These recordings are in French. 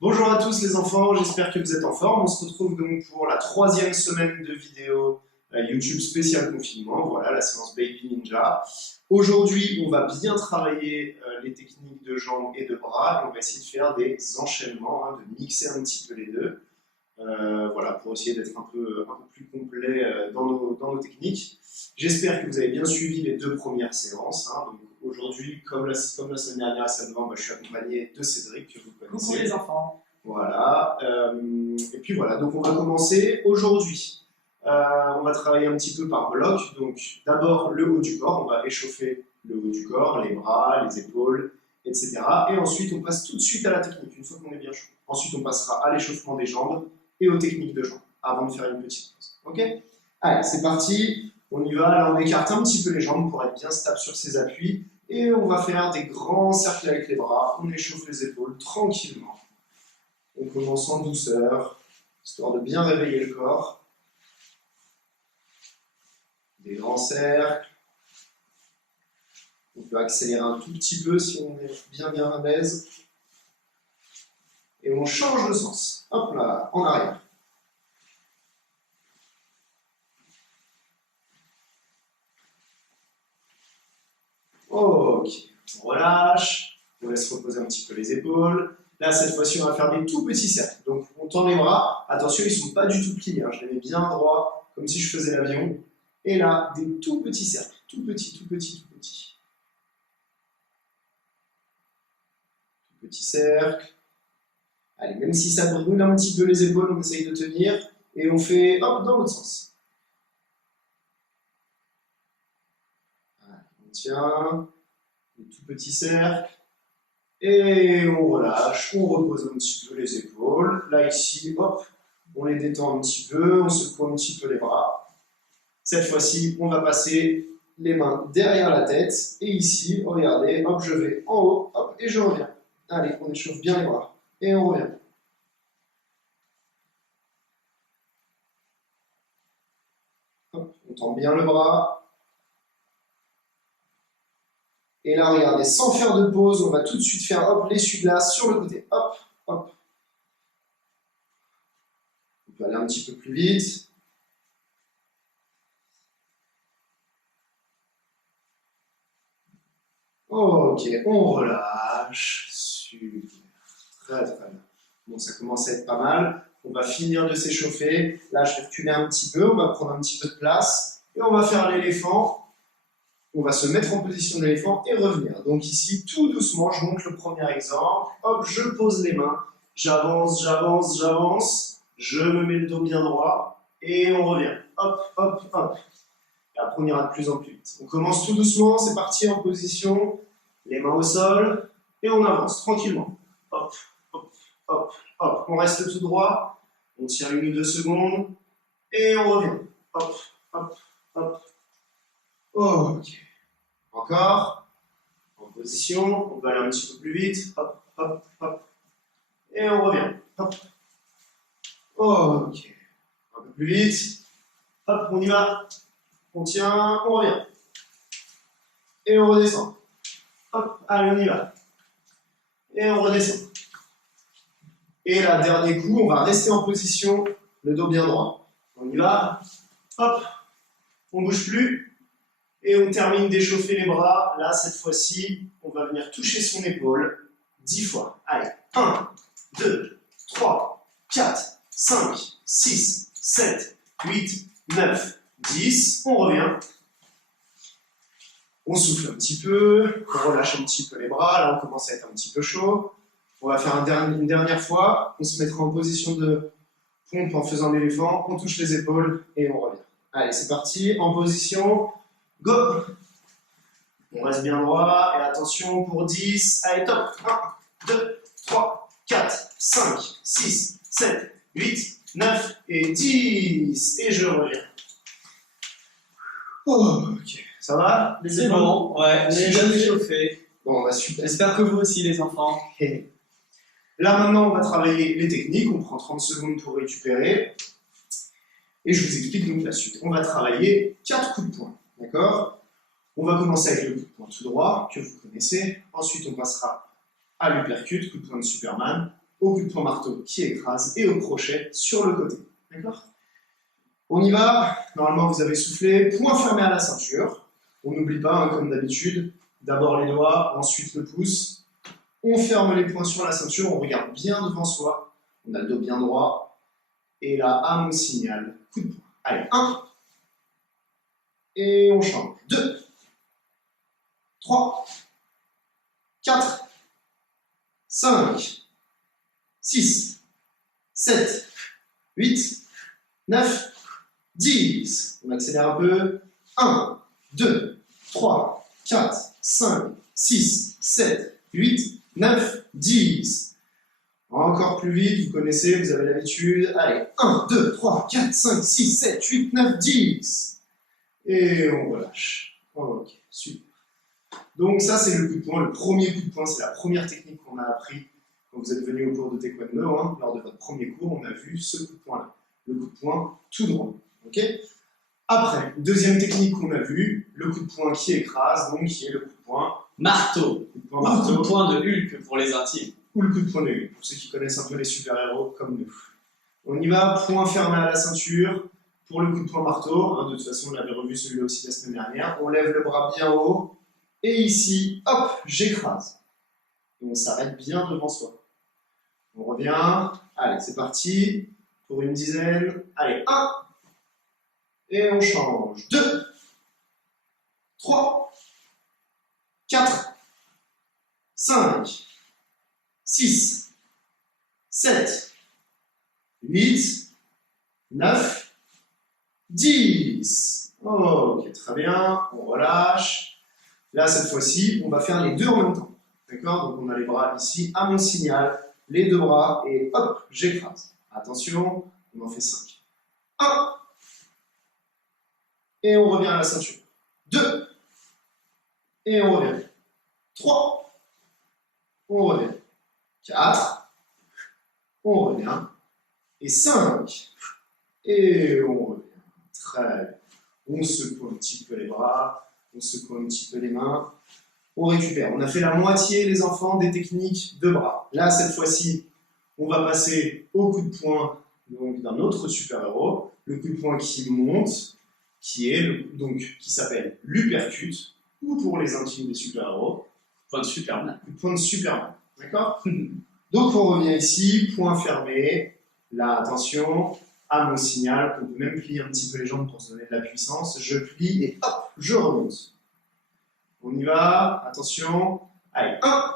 Bonjour à tous les enfants, j'espère que vous êtes en forme. On se retrouve donc pour la troisième semaine de vidéo YouTube spécial confinement. Voilà, la séance Baby Ninja. Aujourd'hui, on va bien travailler les techniques de jambes et de bras et on va essayer de faire des enchaînements, de mixer un petit peu les deux. Voilà, pour essayer d'être un peu plus complet dans nos techniques. J'espère que vous avez bien suivi les deux premières séances. Donc aujourd'hui, comme la semaine dernière à Saint-Denis, je suis accompagné de Cédric, que vous connaissez. Coucou les enfants. Voilà. Et puis voilà, donc on va commencer aujourd'hui. On va travailler un petit peu par bloc. Donc d'abord le haut du corps, on va échauffer le haut du corps, les bras, les épaules, etc. Et ensuite on passe tout de suite à la technique, une fois qu'on est bien chaud. Ensuite on passera à l'échauffement des jambes et aux techniques de jambes, avant de faire une petite pause. Ok? Allez, c'est parti, on y va. Là on écarte un petit peu les jambes pour être bien stable sur ses appuis. Et on va faire des grands cercles avec les bras, on échauffe les épaules tranquillement. On commence en douceur, histoire de bien réveiller le corps. Des grands cercles. On peut accélérer un tout petit peu si on est bien à l'aise. Et on change de sens. Hop là, en arrière. Ok, on relâche. On laisse reposer un petit peu les épaules. Là, cette fois-ci, on va faire des tout petits cercles. Donc, on tend les bras. Attention, ils ne sont pas du tout pliés. Je les mets bien droits, comme si je faisais l'avion. Et là, des tout petits cercles. Tout petits, tout petits, tout petits. Tout petit cercle. Allez, même si ça brûle un petit peu les épaules, on essaye de tenir. Et on fait, hop, dans l'autre sens. Allez, on tient. Des tout petits cercles. Et on relâche, on repose un petit peu les épaules. Là, ici, hop, on les détend un petit peu, on secoue un petit peu les bras. Cette fois-ci, on va passer les mains derrière la tête. Et ici, regardez, hop, je vais en haut, hop, et je reviens. Allez, on échauffe bien les bras. Et on revient. Hop, on tend bien le bras. Et là, regardez, sans faire de pause, on va tout de suite faire, hop, l'essuie-glace sur le côté. Hop, hop. On peut aller un petit peu plus vite. Ok, on relâche. Super. Très bien. Bon, ça commence à être pas mal. On va finir de s'échauffer. Là, je vais reculer un petit peu. On va prendre un petit peu de place. Et on va faire l'éléphant. On va se mettre en position d'éléphant et revenir. Donc ici, tout doucement, je montre le premier exemple. Hop, je pose les mains. J'avance, j'avance, j'avance. Je me mets le dos bien droit. Et on revient. Hop, hop, hop. Et après, on ira de plus en plus vite. On commence tout doucement. C'est parti en position. Les mains au sol. Et on avance tranquillement. Hop, hop, hop, hop. On reste tout droit. On tient 1 ou 2 secondes. Et on revient. Hop, hop, hop. Ok. Encore. En position. On va aller un petit peu plus vite. Hop, hop, hop. Et on revient. Hop. Ok. Un peu plus vite. Hop, on y va. On tient, on revient. Et on redescend. Hop, allez, on y va. Et on redescend. Et là, dernier coup, on va rester en position, le dos bien droit. On y va. Hop. On ne bouge plus. Et on termine d'échauffer les bras. Là, cette fois-ci, on va venir toucher son épaule 10 fois. Allez, 1, 2, 3, 4, 5, 6, 7, 8, 9, 10. On revient. On souffle un petit peu. On relâche un petit peu les bras. Là, on commence à être un petit peu chaud. On va faire une dernière fois. On se mettra en position de pompe en faisant l'éléphant. On touche les épaules et on revient. Allez, c'est parti. En position. Go! On reste bien droit, et attention pour 10, allez top! 1, 2, 3, 4, 5, 6, 7, 8, 9 et 10. Et je reviens. Ok, ça va? C'est bon, ouais, on est bien échauffé. Bon, bah super. J'espère que vous aussi les enfants. Là maintenant, on va travailler les techniques, on prend 30 secondes pour récupérer. Et je vous explique donc la suite. On va travailler 4 coups de poing. D'accord? On va commencer avec le coup de poing tout droit, que vous connaissez. Ensuite, on passera à l'uppercut, coup de poing de Superman. au coup de poing marteau qui écrase et au crochet sur le côté. D'accord? On y va. Normalement, vous avez soufflé. Poing fermé à la ceinture. On n'oublie pas, hein, comme d'habitude, d'abord les doigts, ensuite le pouce. On ferme les poings sur la ceinture, on regarde bien devant soi. On a le dos bien droit. Et là, à mon signal, coup de poing. Allez, 1. Et on change. 2. 3. 4. 5. 6. 7. 8. 9. 10. On accélère un peu. 1, 2, 3, 4, 5, 6, 7, 8, 9, 10. Encore plus vite, vous connaissez, vous avez l'habitude. Allez, 1, 2, 3, 4, 5, 6, 7, 8, 9, 10. Et on relâche. Ok, super. Donc ça, c'est le coup de poing, le premier coup de poing. C'est la première technique qu'on a appris quand vous êtes venu au cours de Taekwondo. Hein. Lors de votre premier cours, on a vu ce coup de poing-là. Le coup de poing tout droit. Ok ? Après, deuxième technique qu'on a vue, le coup de poing qui écrase, donc qui est le coup de poing marteau. coup de poing Ou marteau, coup de poing de Hulk pour les intimes. ou le coup de poing de Hulk, pour ceux qui connaissent un peu les super-héros comme nous. On y va, poing fermé à la ceinture, pour le coup de poing marteau, hein, de toute façon on avait revu celui-là aussi la semaine dernière, on lève le bras bien haut, et ici, hop, j'écrase. Et on s'arrête bien devant soi. On revient, allez, c'est parti, pour une dizaine, allez, 1, et on change. 2, 3, 4, 5, 6, 7, 8, 9, 10. Ok, très bien, on relâche. Là, cette fois-ci, on va faire les deux en même temps. D'accord? Donc on a les bras ici, à mon signal, les deux bras, et hop, j'écrase. Attention, on en fait 5. 1, et on revient à la ceinture. 2, et on revient. 3, on revient. 4, on revient. Et 5, et on revient. Très bien. On secoue un petit peu les bras, on secoue un petit peu les mains. On récupère. On a fait la moitié, les enfants, des techniques de bras. Là, cette fois-ci, on va passer au coup de poing donc, d'un autre super-héros. Le coup de poing qui monte, qui s'appelle l'uppercut, ou pour les intimes des super-héros, Point de Superman. coup de poing de Superman. D'accord? Donc on revient ici, point fermé. Là, attention, à mon signal, on peut même plier un petit peu les jambes pour se donner de la puissance. Je plie et hop, je remonte. On y va, attention. Allez, 1,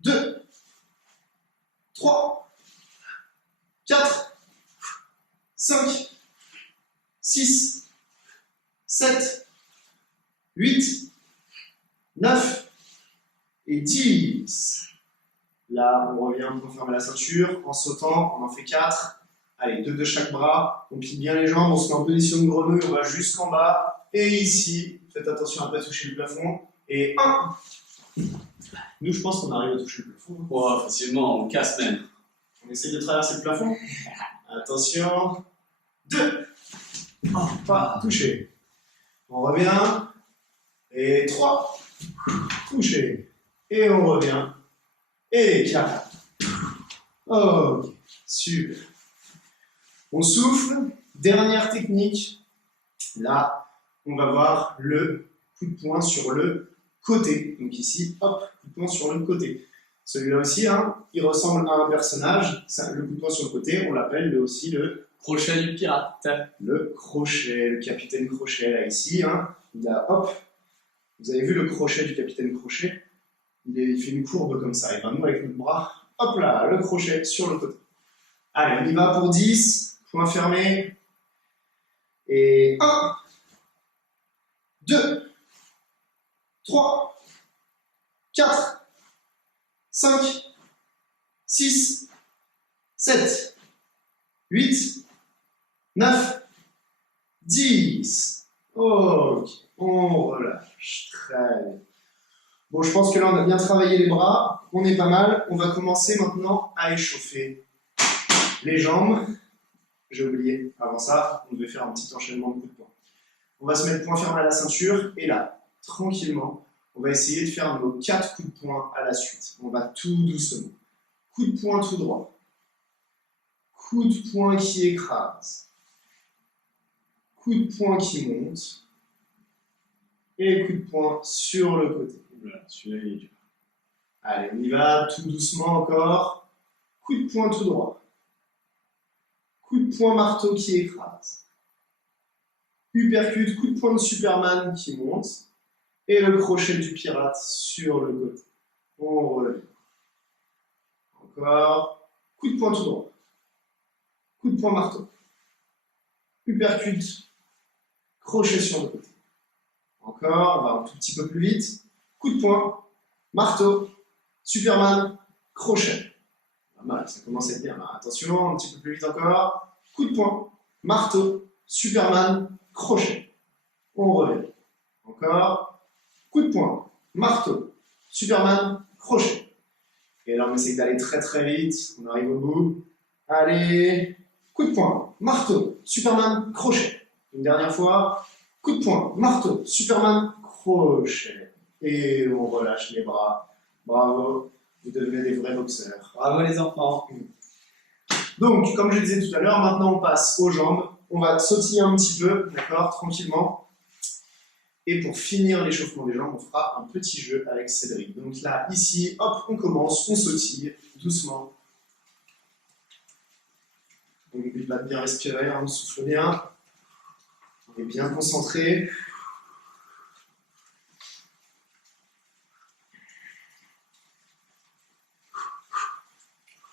2, 3, 4, 5, 6, 7, 8, 9 et 10. Là, on revient pour fermer la ceinture. En sautant, on en fait 4. Allez, 2 de chaque bras. On plie bien les jambes, on se met en position de grenouille, on va jusqu'en bas. Et ici, faites attention à ne pas toucher le plafond. Et 1. Nous, je pense qu'on arrive à toucher le plafond. Oh, facilement, on casse même. On essaye de traverser le plafond. Attention. 2. Oh, pas touché. On revient. Et 3. Touché. Et on revient. Et 4. Ok, super. On souffle. Dernière technique. Là, on va voir le coup de poing sur le côté. Donc ici, hop, coup de poing sur le côté. Celui-là aussi, hein, il ressemble à un personnage. Ça, le coup de poing sur le côté, on l'appelle lui aussi le Crochet du pirate. Le crochet, le capitaine Crochet, là, ici, hein, il a, hop, vous avez vu le crochet du capitaine Crochet? Il fait une courbe comme ça, et ben nous, avec notre bras, hop là, le crochet sur le côté. Allez, on y va pour 10, point fermé, et 1, 2, 3, 4, 5, 6, 7, 8, 9, 10. Ok, on relâche. Très bien. Bon, je pense que là, on a bien travaillé les bras. On est pas mal. On va commencer maintenant à échauffer les jambes. J'ai oublié, avant ça, on devait faire un petit enchaînement de coups de poing. On va se mettre point fermé à la ceinture. Et là, tranquillement, on va essayer de faire nos 4 coups de poing à la suite. On va tout doucement. coup de poing tout droit, coup de poing qui écrase, coup de poing qui monte, et coup de poing sur le côté. Voilà, celui-là, il est dur. Allez, on y va, tout doucement encore. Coup de poing tout droit. Coup de poing marteau qui écrase. Uppercut, coup de poing de Superman qui monte. Et le crochet du pirate sur le côté. On relève. Encore. Coup de poing tout droit. Coup de poing marteau. Uppercut. Crochet sur le côté. Encore, on va un tout petit peu plus vite. Coup de poing. Marteau. Superman. Crochet. Pas mal, ça commence à être bien. Attention, un petit peu plus vite encore. Coup de poing. Marteau. Superman. Crochet. On revient. Encore. Coup de poing, marteau, Superman, crochet. Et là, on essaie d'aller très très vite. On arrive au bout. Allez, coup de poing, marteau, Superman, crochet. Une dernière fois. Coup de poing, marteau, Superman, crochet. Et on relâche les bras. Bravo, vous devenez des vrais boxeurs. Bravo les enfants. Donc, comme je disais tout à l'heure, maintenant on passe aux jambes. On va sautiller un petit peu, d'accord, tranquillement. Et pour finir l'échauffement des jambes, on fera un petit jeu avec Cédric. Donc là, ici, hop, on commence, on sautille, doucement. On n'oublie pas de bien respirer, on souffle bien. On est bien concentré.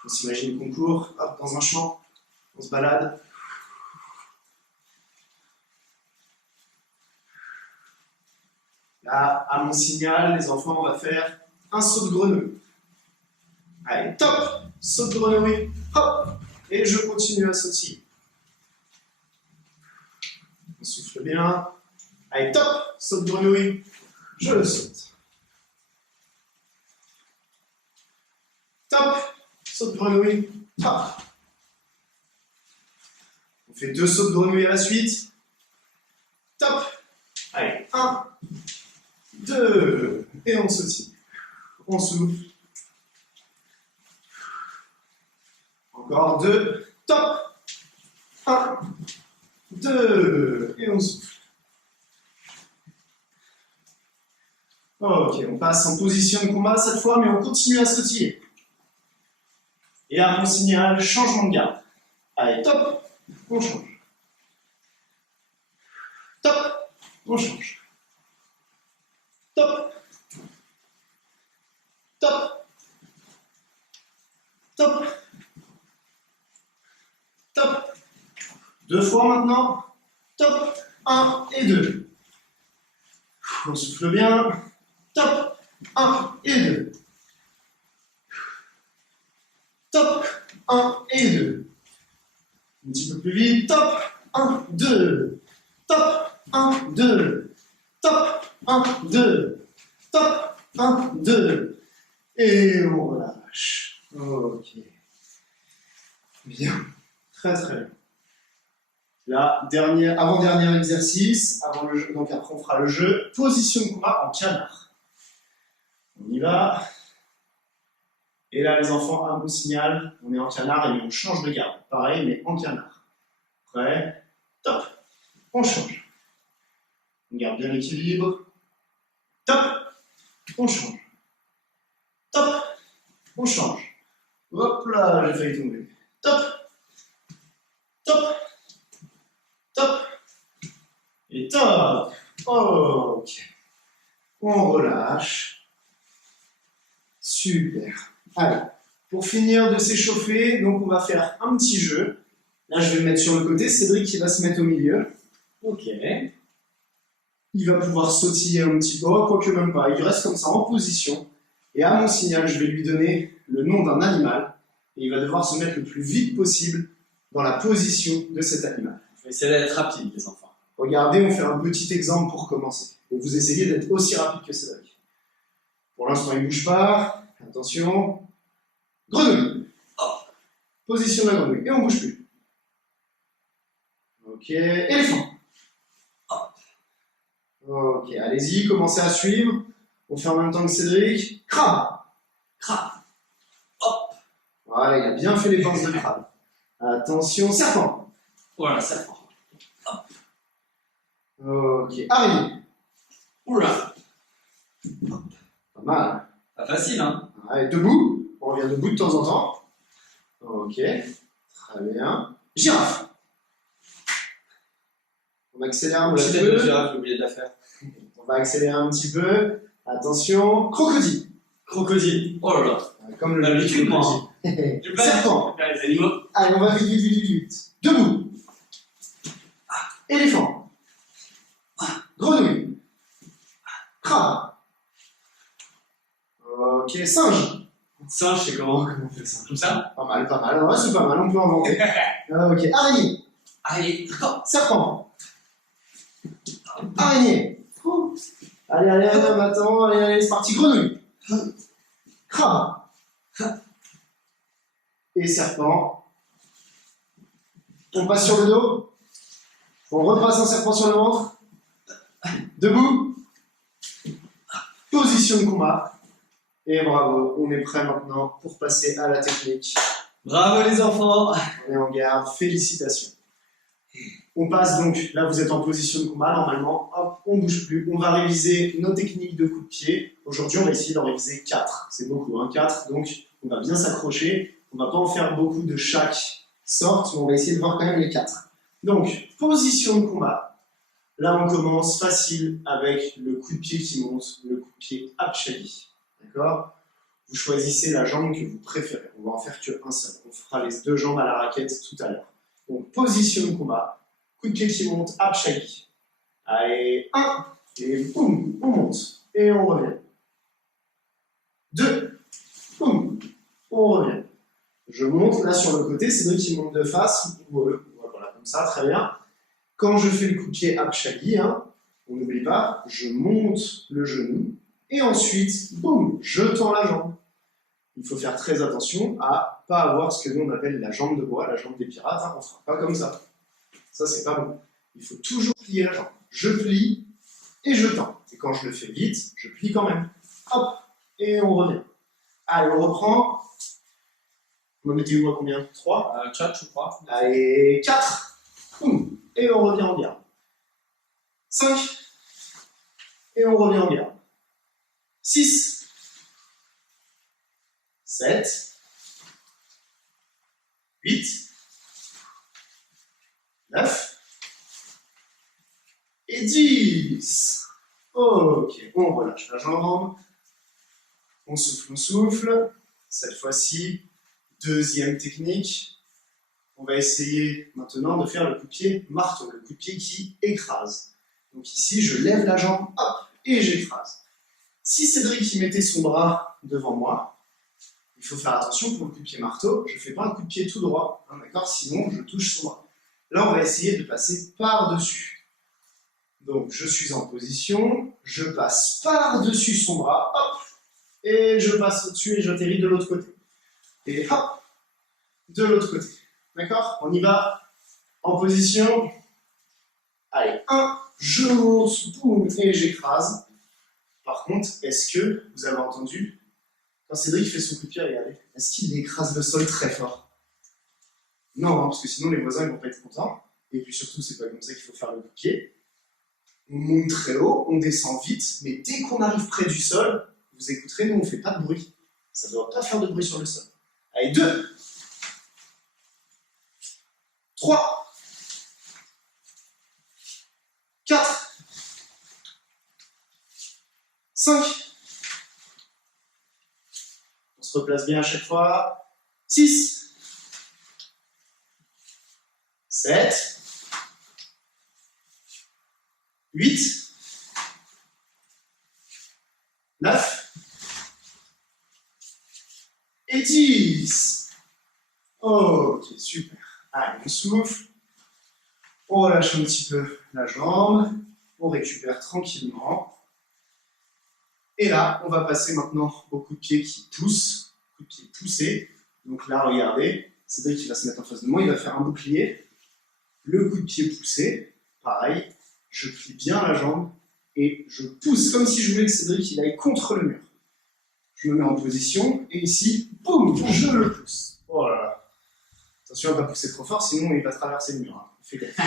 On s'imagine qu'on court, hop, dans un champ, on se balade. Là, à mon signal, les enfants, on va faire un saut de grenouille. Allez, top! Saut de grenouille, hop! Et je continue à sautiller. On souffle bien. Allez, top! Saut de grenouille, je le saute. Top! Saut de grenouille, hop! On fait 2 sauts de grenouille à la suite. Top! Allez, 1, 2, et on sautille. On souffle. Encore 2, top. 1, 2, et on souffle. Ok, on passe en position de combat cette fois, mais on continue à sautiller. Et à mon signal, changement de garde. Allez, top, on change. Top, on change. Top. Top. Top. Top. 2 fois maintenant. Top. 1 et 2. On souffle bien. Top. 1 et 2. Top. 1 et 2. Un petit peu plus vite. Top. 1, 2. Top. 1, 2. Top. 1, 2. Top. 1, 2. Et on relâche. Ok. Bien. Très très bien. Là, avant-dernier exercice, avant le jeu, donc après on fera le jeu. Position de combat en canard. On y va. Et là les enfants, un bon signal, on est en canard et on change de garde. Pareil, mais en canard. Prêt? Top. On change. On garde bien l'équilibre. Top. On change. Top. On change. Hop là, j'ai failli tomber. Top. Top. Top. Et top. Ok. On relâche. Super. Allez, pour finir de s'échauffer, donc on va faire un petit jeu. Là, je vais me mettre sur le côté. Cédric qui va se mettre au milieu. Ok. Il va pouvoir sautiller un petit peu, quoique même pas. Il reste comme ça en position. Et à mon signal, je vais lui donner le nom d'un animal. Et il va devoir se mettre le plus vite possible dans la position de cet animal. Je vais essayer d'être rapide, les enfants. Regardez, on fait un petit exemple pour commencer. Et vous essayez d'être aussi rapide que Cédric. Pour l'instant, il ne bouge pas. Attention. Grenouille. Hop. Position de la grenouille. Et on ne bouge plus. Ok. Éléphant. Hop. Ok, allez-y, commencez à suivre. On fait en même temps que Cédric. Crabe. Crabe. Hop. Voilà, il a bien fait les pinces de crabe. Attention, serpent. Voilà, serpent. Ok, araignée. Oula, Pas mal. pas facile, hein. Allez, debout. On revient debout de temps en temps. Ok, très bien. Girafe. On accélère un petit peu. J'ai oublié de la faire. On va accélérer un petit peu. Attention, crocodile. Crocodile. Oh là là. Comme le L'habitude, moi. crocodile. J'ai pas Serpent. les animaux. Allez, on va vite, vite, vite, vite. Debout. Éléphant. Grenouille. Crabe. Ok, singe. Singe, c'est comment? Comment on fait ça? Comme ça? Pas mal, pas mal. Ouais, c'est pas mal, on peut inventer. Ok, araignée. Allez, Serpent. Araignée. Allez, allez, allez, maintenant, allez, allez, c'est parti. Grenouille. Crabe. Et serpent. On passe sur le dos. On repasse un serpent sur le ventre. Debout. Position de combat. Et bravo, on est prêt maintenant pour passer à la technique. bravo les enfants. On est en garde, félicitations. On passe donc, là vous êtes en position de combat, normalement, hop, on bouge plus. On va réviser nos techniques de coup de pied. Aujourd'hui, on va essayer d'en réviser 4. C'est beaucoup, hein, 4. Donc, on va bien s'accrocher. On va pas en faire beaucoup de chaque sorte, mais on va essayer de voir quand même les 4. Donc, position de combat. Là, on commence facile avec le coup de pied qui monte, le coup de pied Apchali. D'accord? Vous choisissez la jambe que vous préférez. On va en faire qu'un seul. On fera les 2 jambes à la raquette tout à l'heure. Donc, position de combat. Coup de pied qui monte, Apchali. Allez, 1, et boum, on monte. Et on revient. 2, boum, on revient. Je monte là sur le côté, c'est lui qui monte de face. Voilà, comme ça, très bien. Quand je fais le coup de pied Apchali, hein, on n'oublie pas, je monte le genou. Et ensuite, boum, je tends la jambe. Il faut faire très attention à ne pas avoir ce que nous on appelle la jambe de bois, la jambe des pirates. Hein, on ne fera pas comme ça. Ça, c'est pas bon. Il faut toujours plier la jambe. Je plie et je tends. Et quand je le fais vite, je plie quand même. Hop, et on revient. Allez, on reprend. On en était où à combien? 3. Chat, je crois. Allez, 4. Boum, et on revient en garde. 5. Et on revient en garde. 6. 7. 8. 9 et 10. Ok, on relâche la jambe. On souffle, on souffle. Cette fois-ci, deuxième technique. On va essayer maintenant de faire le coup de pied marteau, le coup de pied qui écrase. Donc ici, je lève la jambe, hop, et j'écrase. Si Cédric y mettait son bras devant moi, il faut faire attention pour le coup de pied marteau, je ne fais pas un coup de pied tout droit, hein, d'accord? Sinon, je touche son bras. Là, on va essayer de passer par-dessus. Donc, je suis en position, je passe par-dessus son bras, hop, et je passe au-dessus et j'atterris de l'autre côté. Et hop, de l'autre côté. D'accord? On y va. En position. Allez, 1, je monte, boum, et j'écrase. Par contre, est-ce que vous avez entendu, quand Cédric fait son coup de pied, regardez, est-ce qu'il écrase le sol très fort? Non, hein, parce que sinon les voisins ne vont pas être contents. Et puis surtout, c'est pas comme ça qu'il faut faire le coup de pied. On monte très haut, on descend vite, mais dès qu'on arrive près du sol, vous écouterez, nous on ne fait pas de bruit. Ça ne doit pas faire de bruit sur le sol. Allez, 2, 3, 4, 5. On se replace bien à chaque fois. 6, 7, 8, 9 et 10. Ok, super. Allez, on souffle. On relâche un petit peu la jambe. On récupère tranquillement. Et là, on va passer maintenant au coup de pied qui pousse. Coup de pied poussé. Donc là, regardez, Cédric qui va se mettre en face de moi, il va faire un bouclier. Le coup de pied poussé, pareil, je plie bien la jambe et je pousse comme si je voulais que Cédric il aille contre le mur. Je me mets en position et ici, boum, je le pousse. Attention à ne pas pousser trop fort, sinon il va traverser le mur. Hein. Fais gaffe.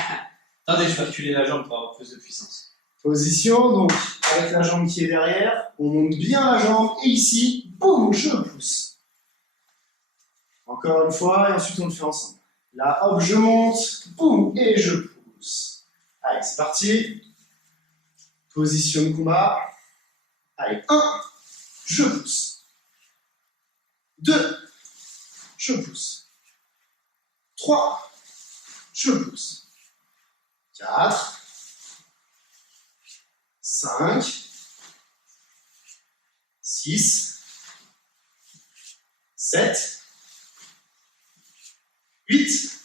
Attendez, je vais reculer la jambe pour avoir plus de puissance. Position, donc avec la jambe qui est derrière, on monte bien la jambe et ici, boum, je pousse. Encore une fois, et ensuite on le fait ensemble. Là, hop, je monte, boum, et je pousse. Allez, c'est parti. Position de combat. Allez, 1, je pousse. 2, je pousse. 3, je pousse. 4, 5, 6, 7, 8,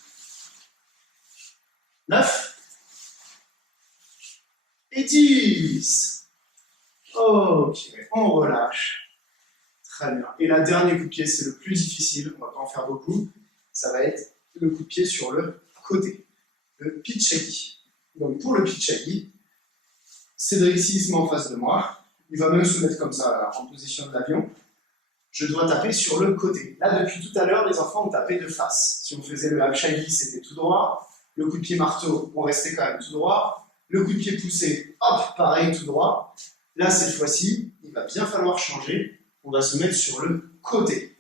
9 et 10. Ok, on relâche. Très bien. Et la dernier coup de pied, c'est le plus difficile. On ne va pas en faire beaucoup. Ça va être le coup de pied sur le côté. Le pitchagi. Donc pour le pitchagi, Cédric ici se met en face de moi. Il va même se mettre comme ça, là, en position de l'avion. Je dois taper sur le côté. Là, depuis tout à l'heure, les enfants ont tapé de face. Si on faisait le hapshagi, c'était tout droit. Le coup de pied marteau, on restait quand même tout droit. Le coup de pied poussé, hop, pareil, tout droit. Là, cette fois-ci, il va bien falloir changer. On va se mettre sur le côté.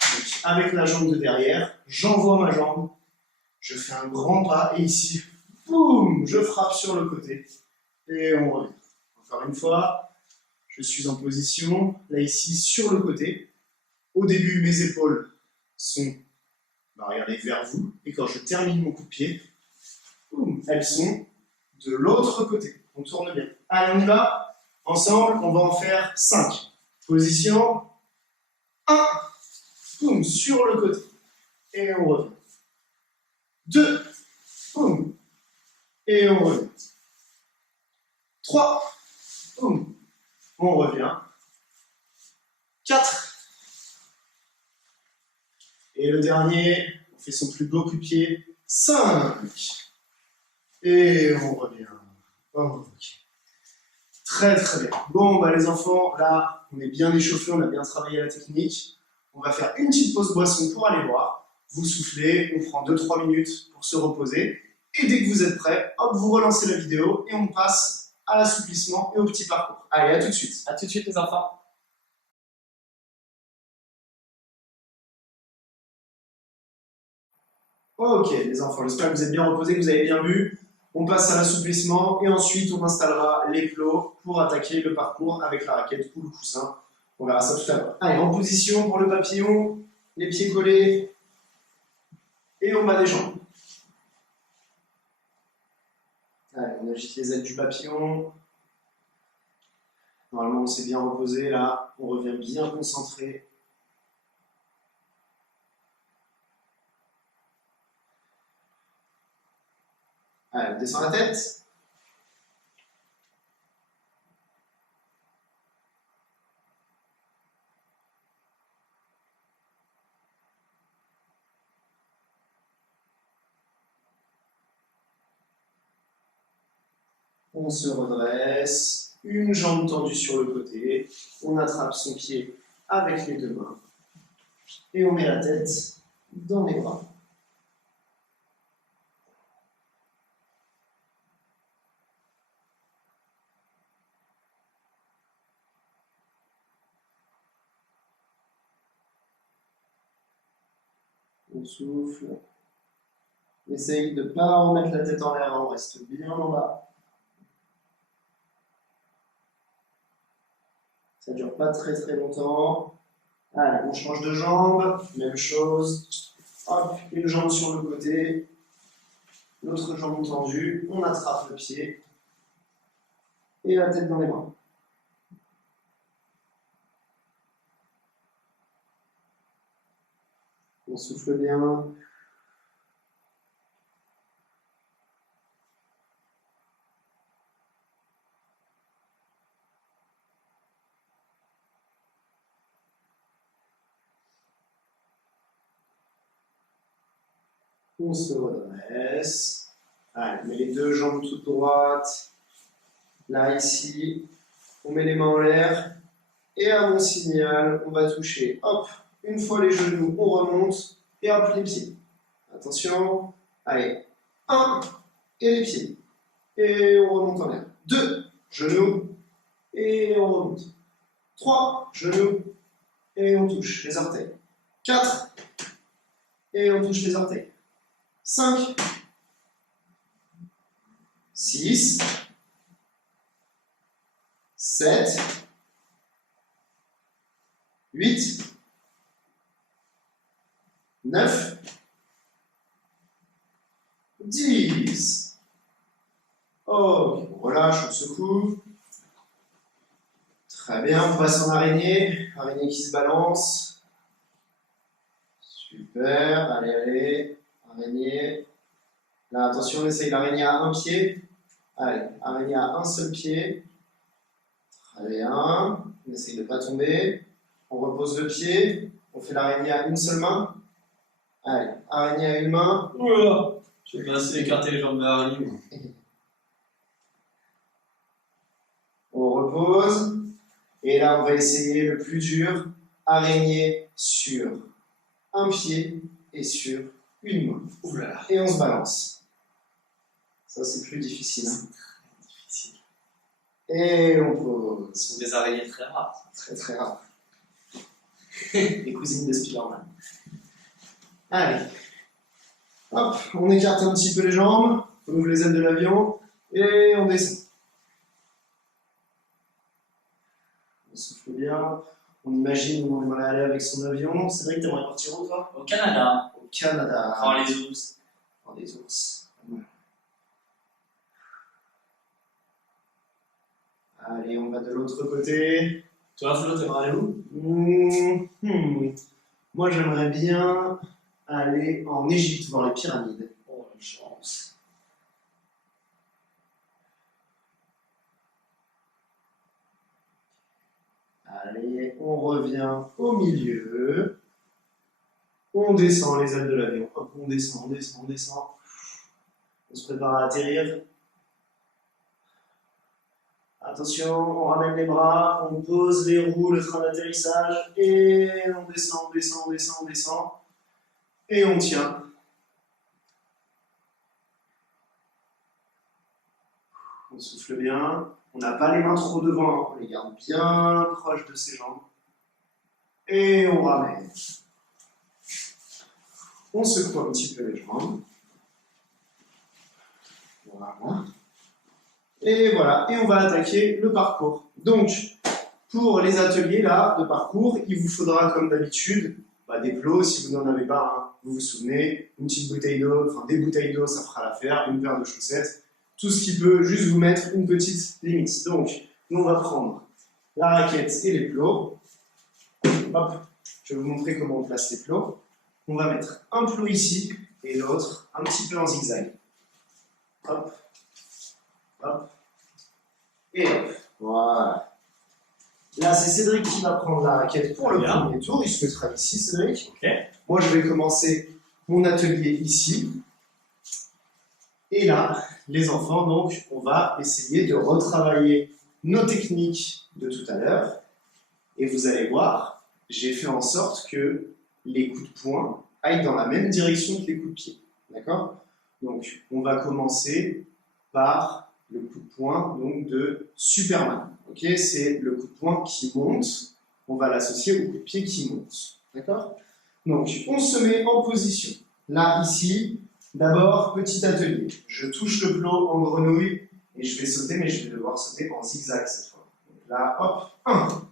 Donc, avec la jambe de derrière, j'envoie ma jambe. Je fais un grand pas et ici, boum, je frappe sur le côté. Et on revient. Encore une fois, je suis en position, là ici, sur le côté. Au début, mes épaules sont regardez, vers vous. Et quand je termine mon coup de pied, boum, elles sont de l'autre côté. On tourne bien. Allez, on y va. Ensemble, on va en faire 5. Position 1, boum, sur le côté. Et on revient. 2, boum, et on revient. 3, boum, on revient. 4, et le dernier, on fait son plus beau coup de pied. 5, et on revient. Ok. Très très bien. Bon, bah les enfants, là, on est bien échauffés, on a bien travaillé la technique. On va faire une petite pause boisson pour aller boire. Vous soufflez, on prend 2-3 minutes pour se reposer. Et dès que vous êtes prêts, hop, vous relancez la vidéo et on passe à l'assouplissement et au petit parcours. Allez, à tout de suite. A tout de suite, les enfants. Ok, les enfants, j'espère que vous êtes bien reposés, que vous avez bien bu. On passe à l'assouplissement et ensuite on installera les plots pour attaquer le parcours avec la raquette ou le coussin. On verra ça tout à l'heure. Allez, en position pour le papillon, les pieds collés et on bat des jambes. Allez, on agite les ailes du papillon. Normalement, on s'est bien reposé là. On revient bien concentré. Allez, on descend la tête. On se redresse, une jambe tendue sur le côté, on attrape son pied avec les 2 mains et on met la tête dans les bras. On souffle. Essaye de ne pas remettre la tête en l'air, on reste bien en bas. Ça ne dure pas très très longtemps. Allez, on change de jambe, même chose. Hop, une jambe sur le côté, l'autre jambe tendue, on attrape le pied et la tête dans les bras. On souffle bien. On se redresse. Allez, on met les 2 jambes toutes droites. Là, ici, on met les mains en l'air. Et à mon signal, on va toucher. Hop, une fois les genoux, on remonte. Et hop, les pieds. Attention. Allez. 1. Et les pieds. Et on remonte en l'air. 2. Genoux. Et on remonte. 3. Genoux. Et on touche les orteils. 4. Et on touche les orteils. 5. 6. 7. 8. 9. 10. Ok, on relâche, on secoue. Très bien, on passe en araignée. Araignée qui se balance. Super, allez, allez. Araignée. Là, attention, on essaye l'araignée à un pied. Allez, araignée à un seul pied. Très bien. On essaye de ne pas tomber. On repose le pied. On fait l'araignée à une seule main. Allez, araignée à une main. Oula, je vais assez écarter les jambes de l'araignée. On repose. Et là, on va essayer le plus dur. Araignée sur un pied et sur une main. Oula. Et on se balance. Ça, c'est plus difficile. Hein. Difficile. Et on pose. Ce sont des araignées très rares. Très très rare. Les cousines de Spider-Man. Allez. Hop, on écarte un petit peu les jambes. On ouvre les ailes de l'avion. Et on descend. On souffle bien. On imagine où on aimerait aller avec son avion. C'est vrai que tu aimerais partir où, toi? Au Canada, Au Canada. voir les ours. Voir des ours. Voilà. Allez, on va de l'autre côté. Toi, Flo, t'aimerais aller où? Moi, j'aimerais bien aller en Égypte voir les pyramides. Oh, une chance. Allez, on revient au milieu. On descend les ailes de l'avion. Hop, on descend, on descend, on descend. On se prépare à atterrir. Attention, on ramène les bras, on pose les roues, le train d'atterrissage, et on descend, on descend, on descend, on descend. Et on tient. On souffle bien. On n'a pas les mains trop devant, on les garde bien proches de ses jambes. Et on ramène. On secoue un petit peu les jambes. Voilà. Et voilà, et on va attaquer le parcours. Donc, pour les ateliers là, de parcours, il vous faudra comme d'habitude des plots, si vous n'en avez pas, hein, vous vous souvenez, une petite bouteille d'eau, enfin des bouteilles d'eau, ça fera l'affaire, une paire de chaussettes, tout ce qui peut juste vous mettre une petite limite. Donc, nous on va prendre la raquette et les plots. Hop, je vais vous montrer comment on place les plots. On va mettre un plot ici et l'autre un petit peu en zigzag. Hop, hop, et hop. Voilà. Là, c'est Cédric qui va prendre la raquette pour le premier tour. Il se mettra ici, Cédric. Okay. Moi, je vais commencer mon atelier ici. Et là, les enfants, donc, on va essayer de retravailler nos techniques de tout à l'heure. Et vous allez voir, j'ai fait en sorte que les coups de poing aillent dans la même direction que les coups de pied. D'accord? Donc, on va commencer par le coup de poing donc, de Superman. Okay, c'est le coup de poing qui monte. On va l'associer au coup de pied qui monte. D'accord? Donc, on se met en position. Là, ici, d'abord, petit atelier. Je touche le plot en grenouille et je vais sauter, mais je vais devoir sauter en zigzag cette fois. Donc là, hop, 1,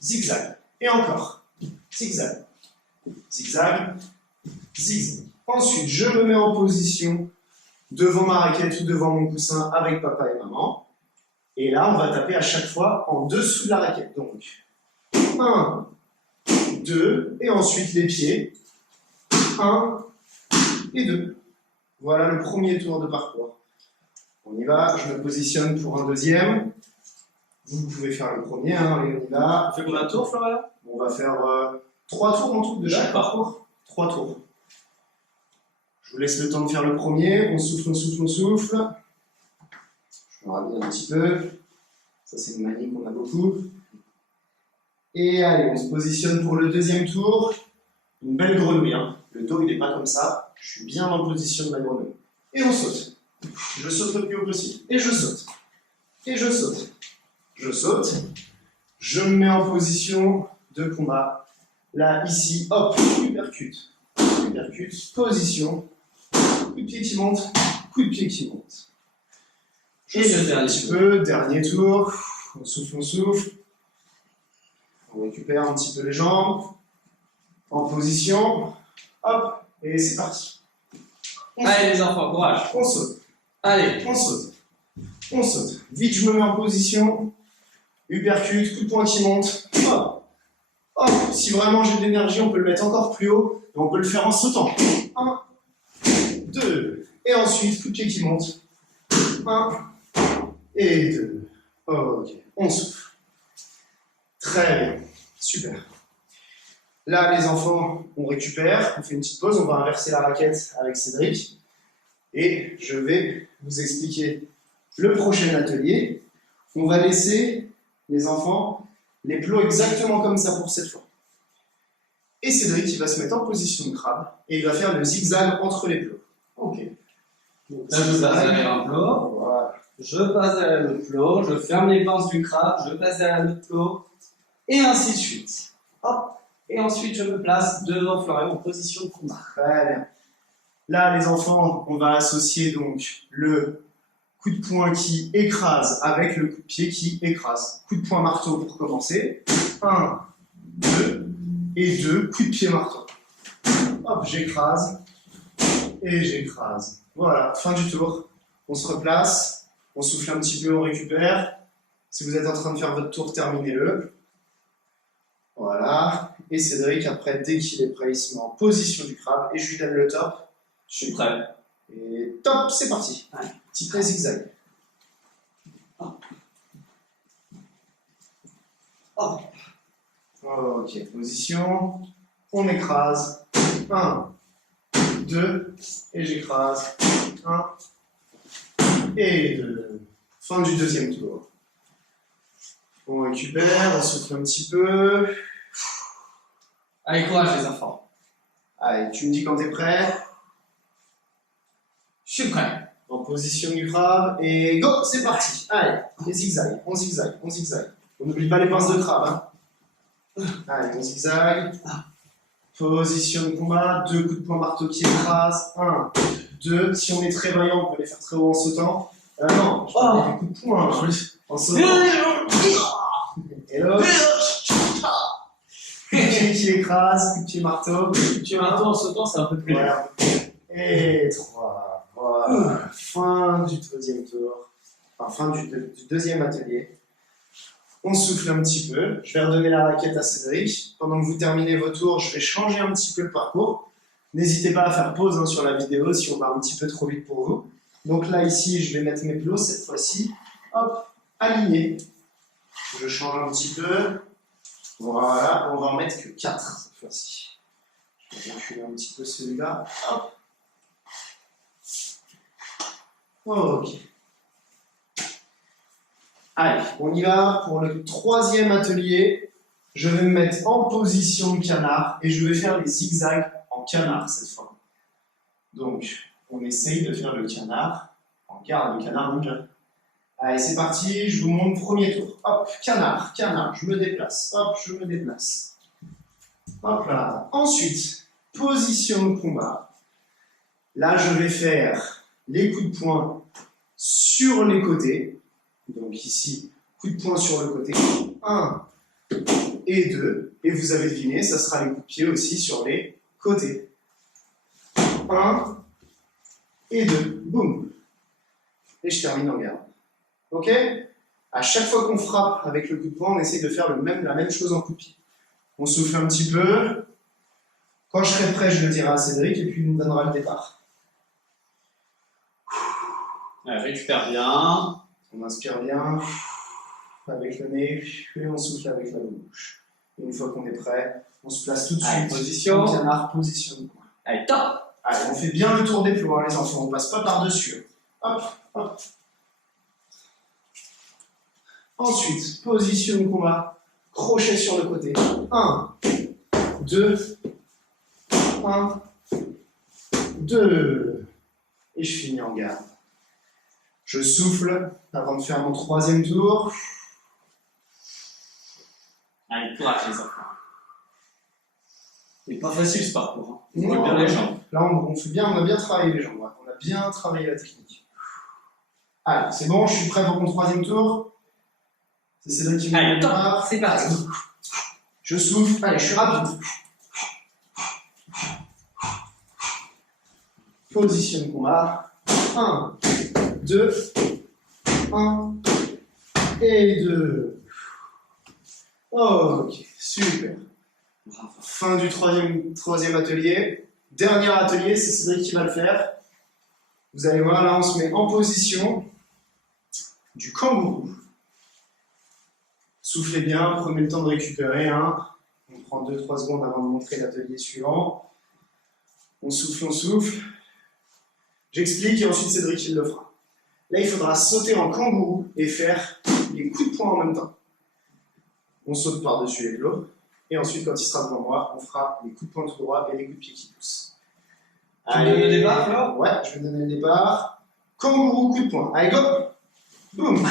zigzag. Et encore, zigzag, zigzag, zigzag. Ensuite, je me mets en position devant ma raquette ou devant mon coussin avec papa et maman. Et là, on va taper à chaque fois en dessous de la raquette. Donc, 1, 2, et ensuite les pieds. 1 et 2. Voilà le premier tour de parcours. On y va, je me positionne pour un deuxième. Vous pouvez faire le premier, hein, et on y va. On fait combien de tours, Florian? On va faire 3 tours en tout de chaque parcours. 3 tours. Je vous laisse le temps de faire le premier. On souffle, on souffle, on souffle. Je me rhabille un petit peu. Ça, c'est une manie qu'on a beaucoup. Et allez, on se positionne pour le deuxième tour. Une belle grenouille. Hein. Le dos, il n'est pas comme ça. Je suis bien en position de la grenouille. Et on saute. Je saute le plus haut possible. Et je saute. Et je saute. Je saute. Je me mets en position de combat. Là, ici, hop, uppercut. Uppercut, position. Coup de pied qui monte. Coup de pied qui monte. Et le dernier un petit peu, dernier tour. On souffle, on souffle. On récupère un petit peu les jambes. En position. Hop, et c'est parti. Allez les enfants, courage. On saute. Allez. On saute. On saute. Vite, je me mets en position. Uppercut, coup de poing qui monte. Hop. Hop. Si vraiment j'ai de l'énergie, on peut le mettre encore plus haut. Et on peut le faire en sautant. 1, 2. Et ensuite, coup de pied qui monte. 1 et 2. Ok. On souffle. Très bien. Super. Là, les enfants, on récupère. On fait une petite pause. On va inverser la raquette avec Cédric. Et je vais vous expliquer le prochain atelier. On va laisser les enfants les plots exactement comme ça pour cette fois. Et Cédric, il va se mettre en position de crabe et il va faire le zigzag entre les plots. Ok. Donc là, je passe derrière un plot. Voilà. Je passe derrière l'autre plot. Je ferme les pinces du crabe. Je passe derrière l'autre plot. Et ainsi de suite. Hop. Et ensuite, je me place devant Florian en position de combat. Très bien. Là, les enfants, on va associer donc le coup de poing qui écrase avec le coup de pied qui écrase. Coup de poing marteau pour commencer. 1, 2 et 2, coup de pied marteau. Hop, j'écrase et j'écrase. Voilà, fin du tour. On se replace, on souffle un petit peu, on récupère. Si vous êtes en train de faire votre tour, terminez-le. Voilà. Et Cédric, après, dès qu'il est prêt, il se met en position du crabe et je lui donne le top. Je suis prêt. Et top, c'est parti. Allez. Petit près zigzag. Hop. Ok, position. On écrase. 1, 2, et j'écrase. 1 et 2. Fin du deuxième tour. On récupère, on souffle un petit peu. Allez, courage les enfants. Allez, tu me dis quand t'es prêt. Je suis prêt. En position du crabe. Et go, c'est parti. Allez, et zigzag, on zigzag, on zigzag. On n'oublie pas les pinces de crabe. Hein. Allez, on zigzag. Position de combat. 2 coups de poing marteau qui écrasent. 1, 2. Si on est très vaillant, on peut les faire très haut en sautant. Non, je parle des coups de poing. En sautant. Et l'autre. Coup de pied qui écrase, coup de pied marteau. Tu as un tour en sautant, c'est un peu plus long. Voilà. Et 3. Voilà. Fin du deuxième tour. Enfin, fin du deuxième atelier. On souffle un petit peu. Je vais redonner la raquette à Cédric. Pendant que vous terminez vos tours, je vais changer un petit peu le parcours. N'hésitez pas à faire pause hein, sur la vidéo si on va un petit peu trop vite pour vous. Donc là, ici, je vais mettre mes plots cette fois-ci. Hop, alignés. Je change un petit peu. Voilà, on va en mettre que 4 cette fois-ci. Je vais reculer un petit peu celui-là. Hop. Ok. Allez, on y va pour le troisième atelier. Je vais me mettre en position de canard et je vais faire les zigzags en canard cette fois. Donc, on essaye de faire le canard en garde, le canard en garde. Allez, c'est parti, je vous montre premier tour. Hop, canard, canard, je me déplace. Hop, je me déplace. Hop là. Ensuite, position de combat. Là, je vais faire les coups de poing sur les côtés. Donc ici, coup de poing sur le côté. 1 et 2. Et vous avez deviné, ça sera les coups de pied aussi sur les côtés. 1 et 2. Boum. Et je termine en garde. Ok? À chaque fois qu'on frappe avec le coup de poing, on essaye de faire la même chose en coup de pied. On souffle un petit peu. Quand je serai prêt, je le dirai à Cédric et puis il nous donnera le départ. Allez, récupère bien. On inspire bien avec le nez et on souffle avec la bouche. Et une fois qu'on est prêt, on se place tout de suite. Allez, position. En canard, position de poing. Allez, top. Allez, on fait bien le tour des plots, hein, les enfants. On passe pas par-dessus. Hop, hop. Ensuite, position de combat. Crochet sur le côté. 1, 2, 1, 2. Et je finis en garde. Je souffle avant de faire mon 3e tour. Allez, courage les enfants. C'est pas facile ce parcours. Hein. On Non, voit bien les jambes. Là, on a bien travaillé les jambes. On a bien travaillé la technique. Allez, c'est bon, je suis prêt pour mon 3e tour. C'est Cédric qui me prépare. C'est parti. Je souffle. Allez, je suis rapide. Position de combat. 1, 2, 1 et 2. Ok, super. Fin du troisième atelier. Dernier atelier, c'est Cédric qui va le faire. Vous allez voir, là on se met en position du kangourou. Soufflez bien, prenez le temps de récupérer. Hein. On prend 2-3 secondes avant de montrer l'atelier suivant. On souffle, on souffle. J'explique et ensuite Cédric il le fera. Là il faudra sauter en kangourou et faire les coups de poing en même temps. On saute par-dessus les plots. Et ensuite, quand il sera devant moi, on fera les coups de poing tout droit et les coups de pied qui poussent. Tu me donnes le départ, Flore ? Ouais, je vais donner le départ. Kangourou, coup de poing. Allez, go! Boum!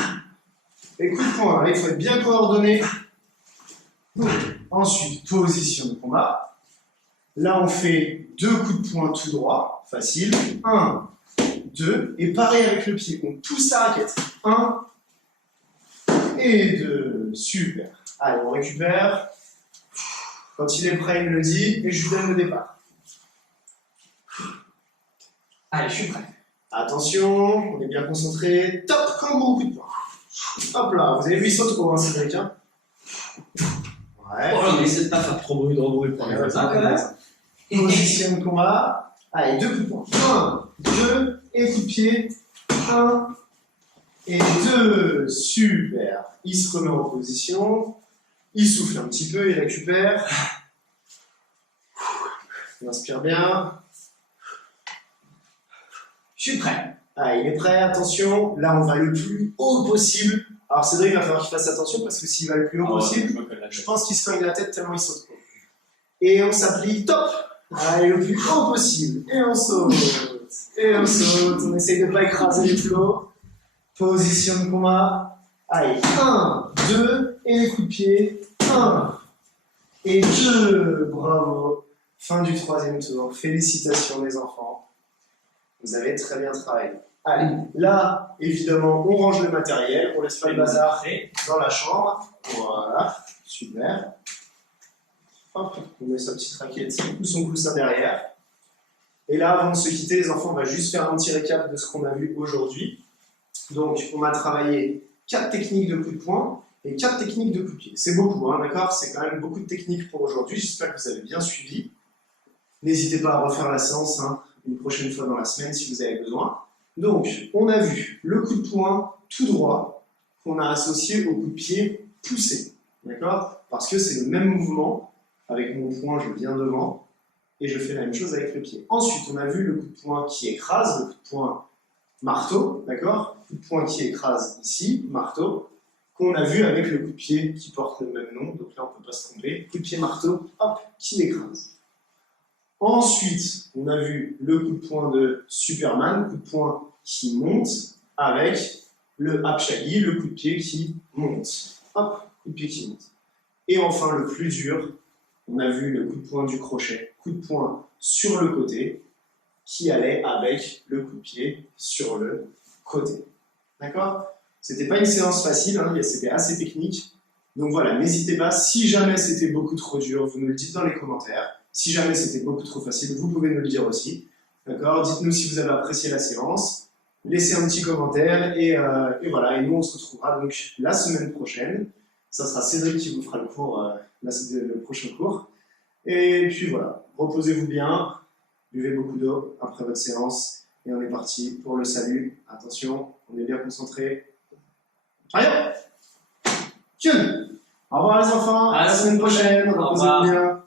Les coups de poing, là, il faut être bien coordonné. Boum. Ensuite, position de combat. Là, on fait 2 coups de poing tout droit. Facile. 1, 2. Et pareil avec le pied. On pousse la raquette. 1 et 2. Super. Allez, on récupère. Quand il est prêt, il me le dit et je lui donne le départ. Allez, je suis prêt. Attention, on est bien concentré. Top, kangourou, coup de poing. Hop là, vous avez vu, il saute pour un Cédric. Hein. Ouais. Oh là, on essaie de pas faire trop de bruit pour les ça quand même. Position de combat. Allez, 2 coups de poing. 1, 2, et coup de pied. 1 et 2. Super. Il se remet en position. Il souffle un petit peu, il récupère. Il inspire bien. Je suis prêt. Ah, il est prêt, attention. Là, on va le plus haut possible. Alors, Cédric, il va falloir qu'il fasse attention parce que s'il va le plus haut possible, je pense qu'il se cogne la tête tellement il saute. Et on s'applique, top. Allez, le plus haut possible. Et on saute. Et on saute. On essaye de ne pas écraser les flots. Position de combat. Allez, 1, 2, et les coups de pied. 1 et 2. Bravo. Fin du 3e tour. Félicitations les enfants. Vous avez très bien travaillé. Allez, là, évidemment, on range le matériel. On laisse pas le bazar dans la chambre. Voilà, super. Hop, on met sa petite raquette ou son coussin derrière. Et là, avant de se quitter, les enfants, on va juste faire un petit récap de ce qu'on a vu aujourd'hui. Donc, on a travaillé 4 techniques de coup de poing et 4 techniques de coup de pied. C'est beaucoup, hein, d'accord? C'est quand même beaucoup de techniques pour aujourd'hui. J'espère que vous avez bien suivi. N'hésitez pas à refaire la séance une prochaine fois dans la semaine si vous avez besoin. Donc, on a vu le coup de poing tout droit qu'on a associé au coup de pied poussé. D'accord? Parce que c'est le même mouvement. Avec mon poing, je viens devant et je fais la même chose avec le pied. Ensuite, on a vu le coup de poing qui écrase, le coup de poing marteau, d'accord? Coup de poing qui écrase ici, marteau, qu'on a vu avec le coup de pied qui porte le même nom, donc là on ne peut pas se tromper. Coup de pied marteau, hop, qui écrase. Ensuite, on a vu le coup de poing de Superman, coup de poing qui monte, avec le Apshali, le coup de pied qui monte. Hop, coup de pied qui monte. Et enfin, le plus dur, on a vu le coup de poing du crochet, coup de poing sur le côté, qui allait avec le coup de pied sur le côté. D'accord? C'était pas une séance facile, hein, c'était assez technique. Donc voilà, n'hésitez pas, si jamais c'était beaucoup trop dur, vous nous le dites dans les commentaires. Si jamais c'était beaucoup trop facile, vous pouvez nous le dire aussi. D'accord? Dites-nous si vous avez apprécié la séance. Laissez un petit commentaire et voilà. Et nous, on se retrouvera donc la semaine prochaine. Ça sera Cédric qui vous fera le cours, le prochain cours. Et puis voilà, reposez-vous bien, buvez beaucoup d'eau après votre séance et on est parti pour le salut. Attention, on est bien concentré. Allez, Au revoir les enfants, à la semaine prochaine, reposez-vous bien.